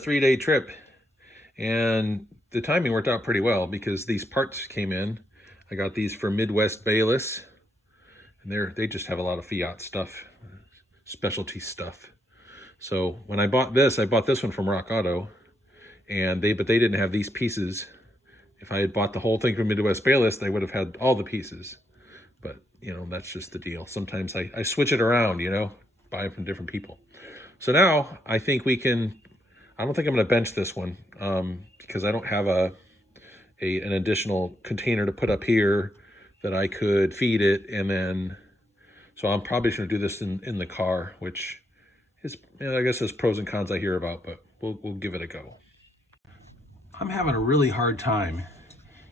3-day trip, and the timing worked out pretty well because these parts came in. I got these for Midwest Bayless, and they just have a lot of Fiat stuff, specialty stuff. So when I bought this one from Rock Auto, and but they didn't have these pieces. If I had bought the whole thing from Midwest Bayless, they would have had all the pieces. But, you know, that's just the deal. Sometimes I switch it around, you know, buy it from different people. So now I think I don't think I'm going to bench this one because I don't have an additional container to put up here that I could feed it. And then, so I'm probably going to do this in the car, which is, you know, I guess there's pros and cons I hear about, but we'll give it a go. I'm having a really hard time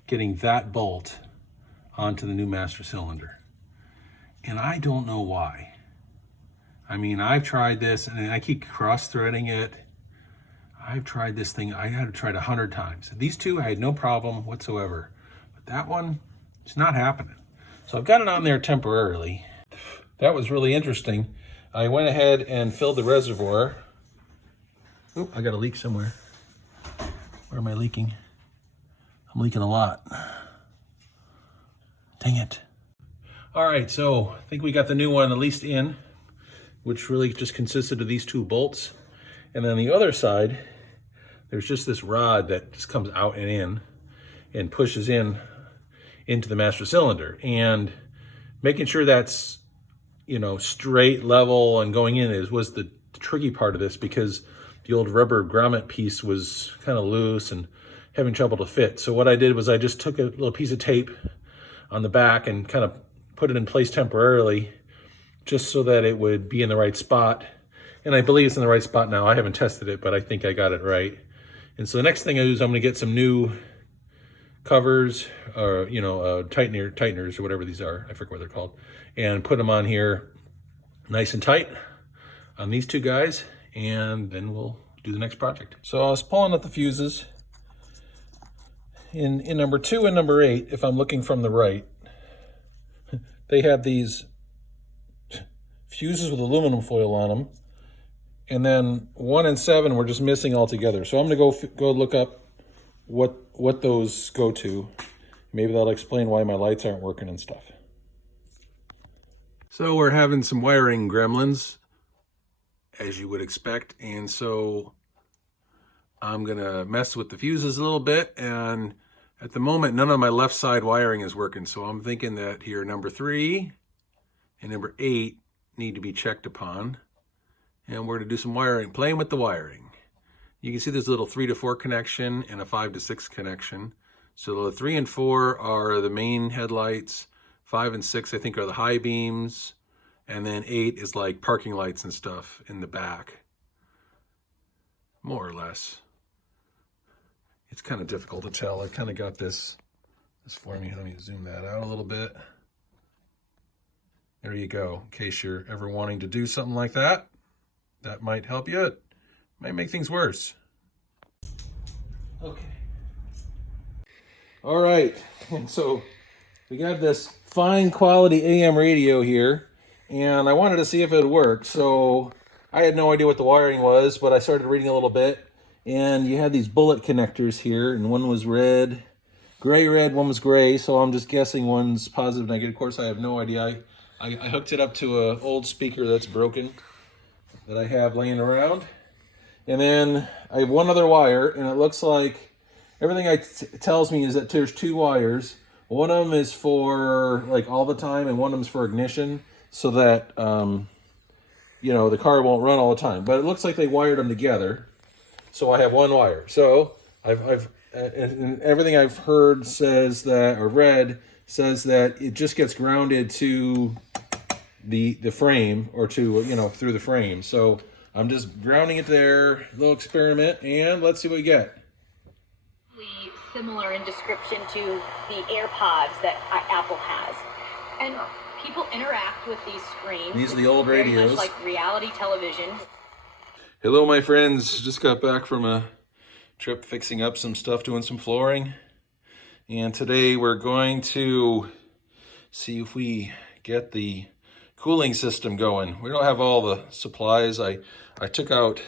getting that bolt onto the new master cylinder. And I don't know why. I mean, I've tried this and I keep cross-threading it. I've tried this thing, I had to try it 100 times. These two, I had no problem whatsoever. But that one, it's not happening. So I've got it on there temporarily. That was really interesting. I went ahead and filled the reservoir. Oh, I got a leak somewhere. Where am I leaking? I'm leaking a lot. Dang it. All right, so I think we got the new one at least in, which really just consisted of these two bolts. And then the other side, there's just this rod that just comes out and in and pushes into the master cylinder. And making sure that's, you know, straight, level, and going in was the tricky part of this, because the old rubber grommet piece was kind of loose and having trouble to fit. So what I did was I just took a little piece of tape on the back and kind of put it in place temporarily, just so that it would be in the right spot. And I believe it's in the right spot now. I haven't tested it, but I think I got it right. And so the next thing I do is I'm going to get some new covers, or, you know, tighteners or whatever these are. I forget what they're called. And put them on here nice and tight on these two guys. And then we'll do the next project. So I was pulling up the fuses. In number 2 and number 8, if I'm looking from the right, they have these fuses with aluminum foil on them. And then 1 and 7 were just missing altogether. So I'm gonna go look up what those go to. Maybe that'll explain why my lights aren't working and stuff. So we're having some wiring gremlins, as you would expect. And so I'm gonna mess with the fuses a little bit. And at the moment, none of my left side wiring is working. So I'm thinking that here, number 3 and number 8 need to be checked upon. And we're gonna do some wiring, playing with the wiring. You can see there's a little 3 to 4 connection and a 5 to 6 connection. So the 3 and 4 are the main headlights. 5 and 6, I think, are the high beams. And then 8 is like parking lights and stuff in the back, more or less. It's kind of difficult to tell. I kind of got this for me. Let me zoom that out a little bit. There you go. In case you're ever wanting to do something like that, that might help you. It might make things worse. Okay. All right. And so we got this fine quality AM radio here. And I wanted to see if it would work. So I had no idea what the wiring was, but I started reading a little bit. And you had these bullet connectors here, and one was red, gray red, one was gray. So I'm just guessing one's positive, negative. Of course, I have no idea. I hooked it up to an old speaker that's broken that I have laying around. And then I have one other wire, and it looks like everything tells me is that there's 2 wires. One of them is for like all the time, and one of them is for ignition, so that, you know, the car won't run all the time. But it looks like they wired them together. So I have one wire. So and everything I've heard says that, or read, says that it just gets grounded to the frame, or to, you know, through the frame. So I'm just grounding it there, little experiment, and let's see what we get. Similar in description to the AirPods that Apple has. And people interact with these screens. These are the old radios. Very much like reality television. Hello, my friends. Just got back from a trip fixing up some stuff, doing some flooring. And today we're going to see if we get the cooling system going. We don't have all the supplies. I took out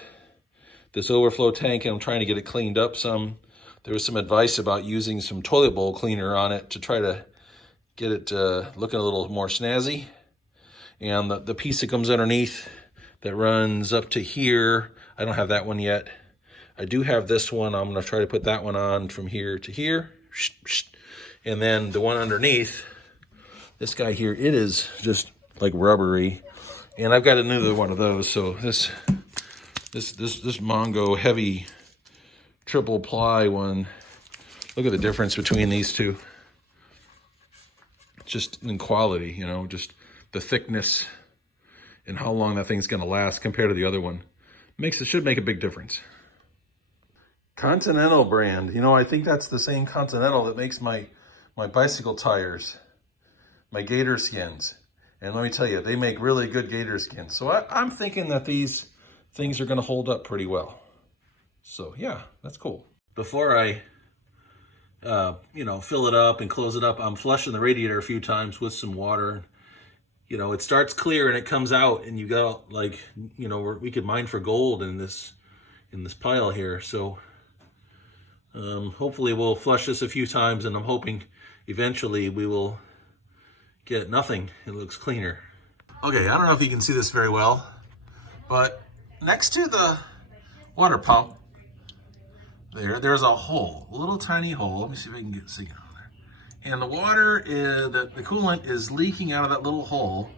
this overflow tank, and I'm trying to get it cleaned up some. There was some advice about using some toilet bowl cleaner on it to try to get it looking a little more snazzy. And the piece that comes underneath that runs up to here, I don't have that one yet. I do have this one. I'm going to try to put that one on from here to here. And then the one underneath, this guy here, it is just like rubbery. And I've got another one of those. So this Mongo heavy triple ply one, look at the difference between these two. Just in quality, you know, just the thickness and how long that thing's going to last compared to the other one. Should make a big difference. Continental brand. You know, I think that's the same Continental that makes my bicycle tires, my gator skins. And let me tell you, they make really good gator skins. So I'm thinking that these things are going to hold up pretty well. So yeah, that's cool. Before I fill it up and close it up, I'm flushing the radiator a few times with some water. You know, it starts clear and it comes out, and you got like, you know, we could mine for gold in this pile here. So hopefully we'll flush this a few times, and I'm hoping eventually we will get nothing. It looks cleaner. Okay, I don't know if you can see this very well, but next to the water pump, there's a hole, a little tiny hole. Let me see if I can see it on there. And the water the coolant is leaking out of that little hole.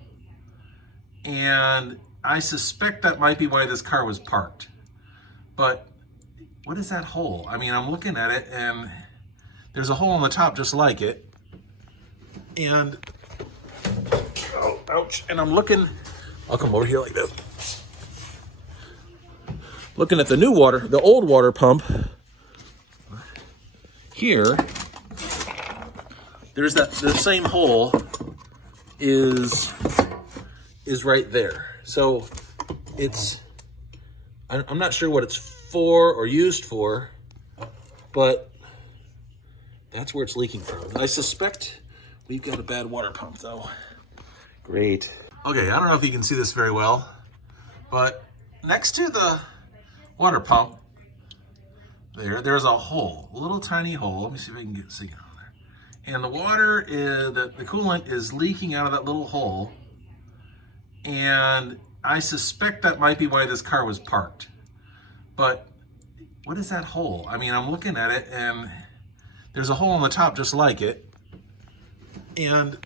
And I suspect that might be why this car was parked. But what is that hole? I mean, I'm looking at it and there's a hole on the top just like it. And, oh, ouch. And I'm looking, I'll come over here like this. Looking at the old water pump. Here, the same hole is right there. So I'm not sure what it's for or used for, but that's where it's leaking from. I suspect we've got a bad water pump though. Great. Okay, I don't know if you can see this very well, but next to the water pump, there's a hole, a little tiny hole. Let me see if I can see it on there. And the water the coolant is leaking out of that little hole. And I suspect that might be why this car was parked. But what is that hole? I mean, I'm looking at it and there's a hole on the top just like it. And,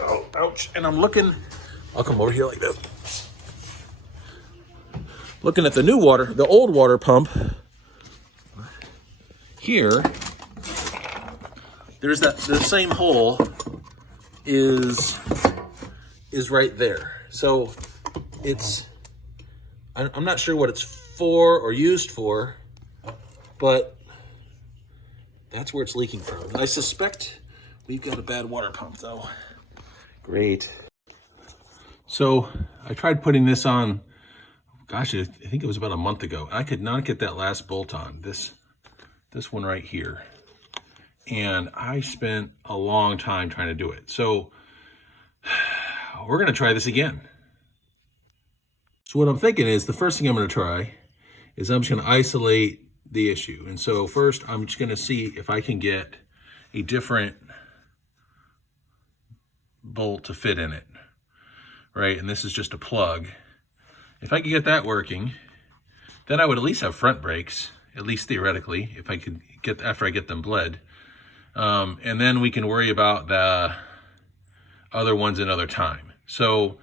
oh, ouch. And I'm looking, I'll come over here like this. Looking at the old water pump. Here, the same hole is right there. So I'm not sure what it's for or used for, but that's where it's leaking from. I suspect we've got a bad water pump though. Great. So I tried putting this on, gosh, I think it was about a month ago. I could not get that last bolt on, this one right here. And I spent a long time trying to do it. So we're gonna try this again. So what I'm thinking is the first thing I'm gonna try is I'm just gonna isolate the issue. And so first I'm just gonna see if I can get a different bolt to fit in it, right? And this is just a plug. If I could get that working, then I would at least have front brakes, at least theoretically, if I could get, after I get them bled. And then we can worry about the other ones another time. So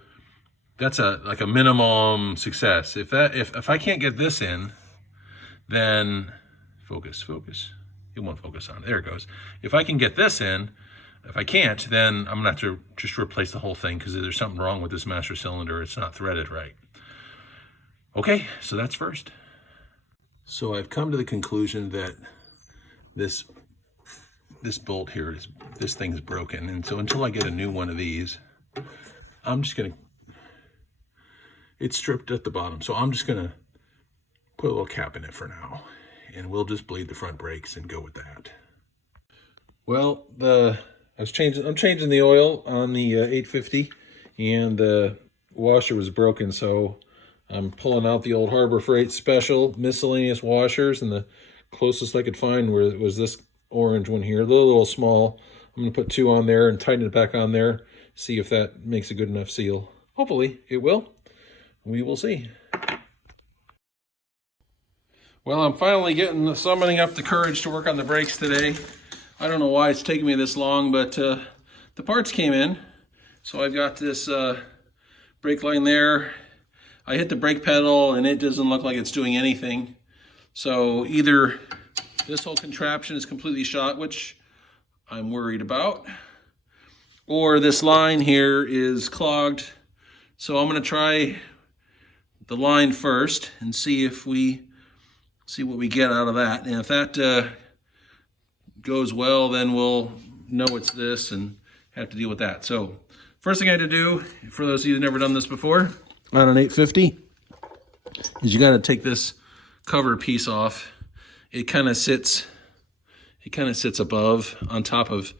that's like a minimum success. If I can't get this in, then focus. It won't focus on it. There it goes. If I can get this in, if I can't, then I'm gonna have to just replace the whole thing because there's something wrong with this master cylinder. It's not threaded right. Okay, so that's first. So I've come to the conclusion that this bolt here this thing's broken, and so until I get a new one of these, I'm just gonna, it's stripped at the bottom, so I'm just gonna put a little cap in it for now, and we'll just bleed the front brakes and go with that. Well, I'm changing the oil on the 850, and the washer was broken, so I'm pulling out the old Harbor Freight special miscellaneous washers, and the closest I could find was this orange one here, a little small. I'm going to put 2 on there and tighten it back on there, see if that makes a good enough seal. Hopefully it will. We will see. Well, I'm finally summoning up the courage to work on the brakes today. I don't know why it's taking me this long, but the parts came in. So I've got this brake line there. I hit the brake pedal and it doesn't look like it's doing anything. So either this whole contraption is completely shot, which I'm worried about, or this line here is clogged. So I'm going to try the line first and see what we get out of that. And if that goes well, then we'll know it's this and have to deal with that. So first thing I had to do, for those of you who've never done this before, on an 850, is you got to take this cover piece off. It kind of sits above, on top of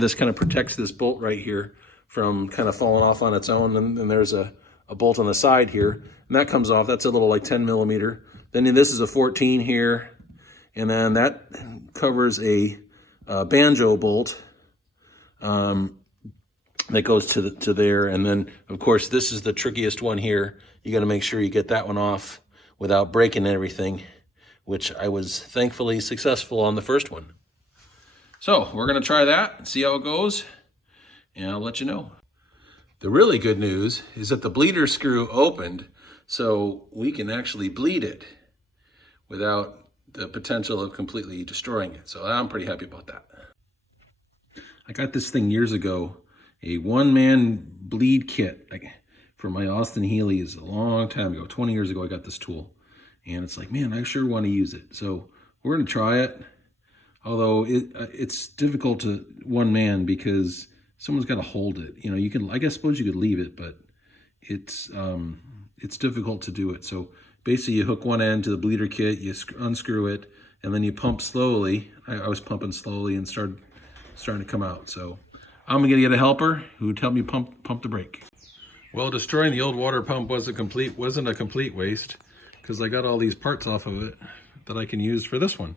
this, kind of protects this bolt right here from kind of falling off on its own. And there's a bolt on the side here, and that comes off. That's a little like 10 millimeter. Then this is a 14 here, and then that covers a banjo bolt that goes to there. And then of course this is the trickiest one here. You got to make sure you get that one off without breaking everything, which I was thankfully successful on the first one. So we're going to try that and see how it goes, and I'll let you know. The really good news is that the bleeder screw opened, so we can actually bleed it without the potential of completely destroying it. So I'm pretty happy about that. I got this thing years ago, a one-man bleed kit for my Austin Healey's a long time ago. 20 years ago I got this tool, and it's like, man, I sure want to use it. So we're going to try it, although it's difficult to one man because someone's got to hold it. You know, you can, I suppose you could leave it, but it's difficult to do it. So basically you hook one end to the bleeder kit, you unscrew it, and then you pump slowly. I was pumping slowly and starting to come out. So I'm gonna get a helper who would help me pump the brake. Well, destroying the old water pump wasn't a complete waste, because I got all these parts off of it that I can use for this one.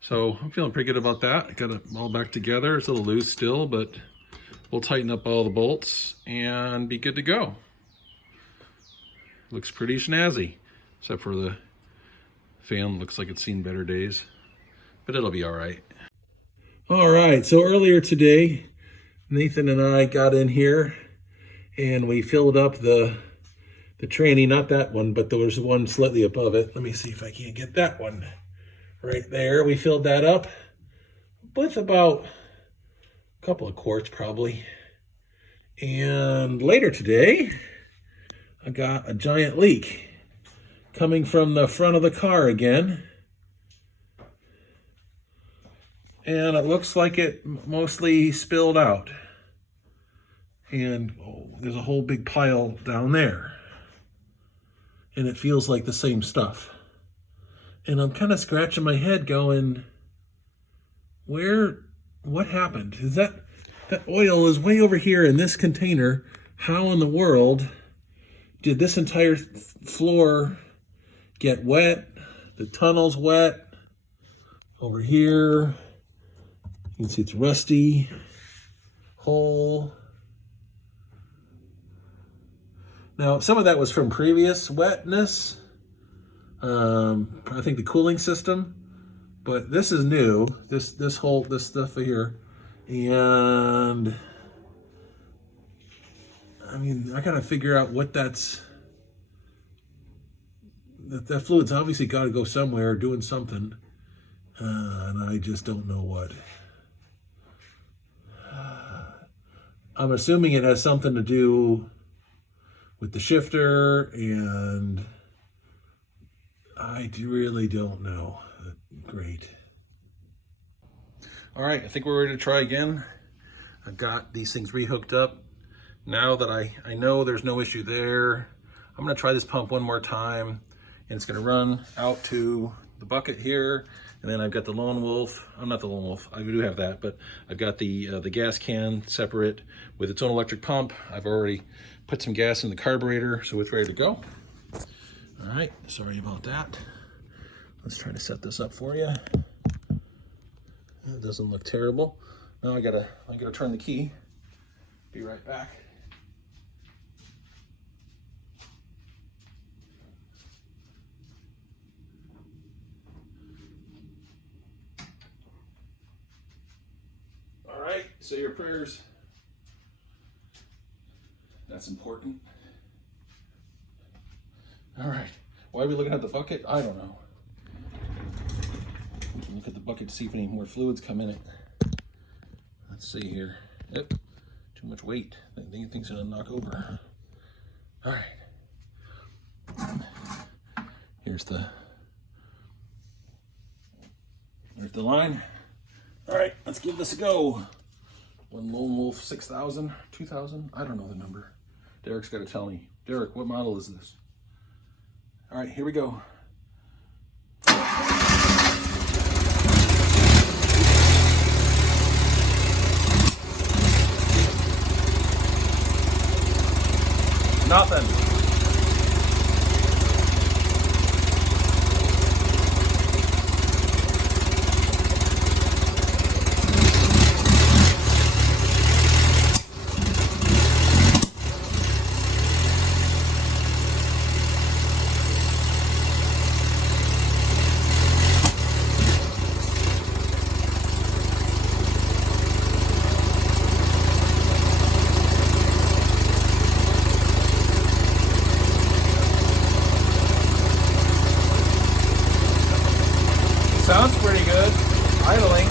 So I'm feeling pretty good about that. I got it all back together. It's a little loose still, but we'll tighten up all the bolts and be good to go. Looks pretty snazzy, except for the fan looks like it's seen better days, but it'll be all right. All right, so earlier today, Nathan and I got in here and we filled up the tranny, not that one, but there was one slightly above it. Let me see if I can't get that one right there. We filled that up with about a couple of quarts probably. And later today, I got a giant leak coming from the front of the car again. And it looks like it mostly spilled out. And there's a whole big pile down there. And it feels like the same stuff. And I'm kind of scratching my head going, what happened? Is that oil is way over here in this container. How in the world did this entire floor get wet? The tunnel's wet. Over here, you can see it's rusty, hole. Now, some of that was from previous wetness. I think the cooling system, but this is new. This stuff here, and I mean, I gotta figure out what that's. That fluid's obviously got to go somewhere, doing something, and I just don't know what. I'm assuming it has something to do with the shifter, and I really don't know. Great. All right, I think we're ready to try again. I've got these things rehooked up. Now that I know there's no issue there, I'm gonna try this pump one more time, and it's gonna run out to the bucket here, and then I've got the Lone Wolf. I'm not the Lone Wolf, I do have that, but I've got the gas can separate with its own electric pump. I've already put some gas in the carburetor, so it's ready to go. All right, sorry about that. Let's try to set this up for you. It doesn't look terrible. Now I gotta turn the key. Be right back. All right, say your prayers. That's important. All right, why are we looking at the bucket? I don't know. We can look at the bucket to see if any more fluids come in it. Let's see here. Yep, too much weight. I think things gonna knock over. All right. Here's the line. All right, let's give this a go. One Lone Wolf 6000, 2000, I don't know the number. Derek's got to tell me. Derek, what model is this? All right, here we go. Nothing. Sounds pretty good. Idling.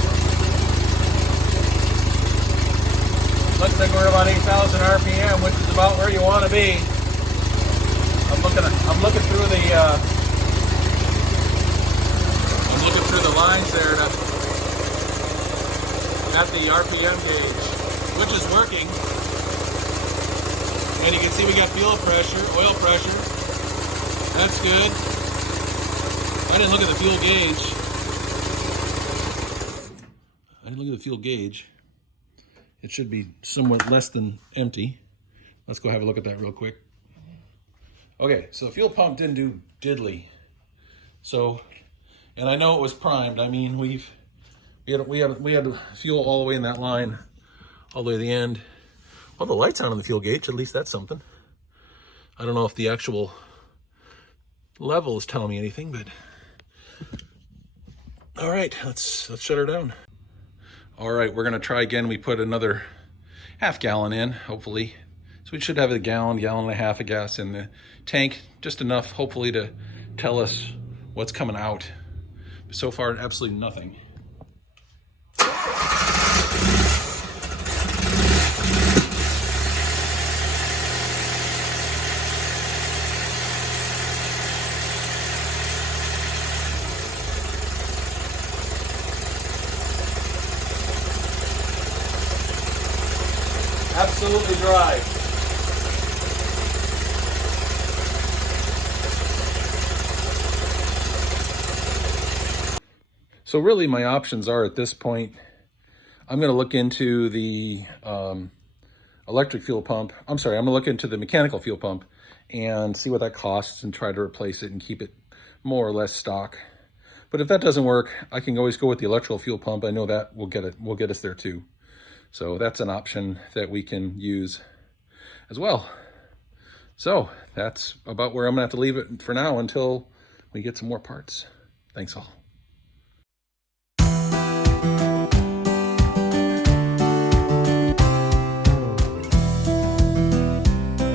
Looks like we're about 8,000 RPM, which is about where you want to be. I'm looking through the lines there at the RPM gauge, which is working. And you can see we got fuel pressure, oil pressure. That's good. I didn't look at the fuel gauge. It should be somewhat less than empty. Let's go have a look at that real quick. Okay, so the fuel pump didn't do diddly. So, and I know it was primed. I mean, we had fuel all the way in that line, all the way to the end. Well, the light's on the fuel gauge. At least that's something. I don't know if the actual level is telling me anything, but all right, let's shut her down. All right, we're gonna try again. We put another half gallon in, hopefully. So we should have a gallon and a half of gas in the tank, just enough, hopefully, to tell us what's coming out. So far, absolutely nothing. Absolutely dry. So really my options are at this point, I'm going to look into the electric fuel pump. I'm sorry, I'm going to look into the mechanical fuel pump and see what that costs and try to replace it and keep it more or less stock. But if that doesn't work, I can always go with the electrical fuel pump. I know that will get us there too. So that's an option that we can use as well. So that's about where I'm gonna have to leave it for now until we get some more parts. Thanks all.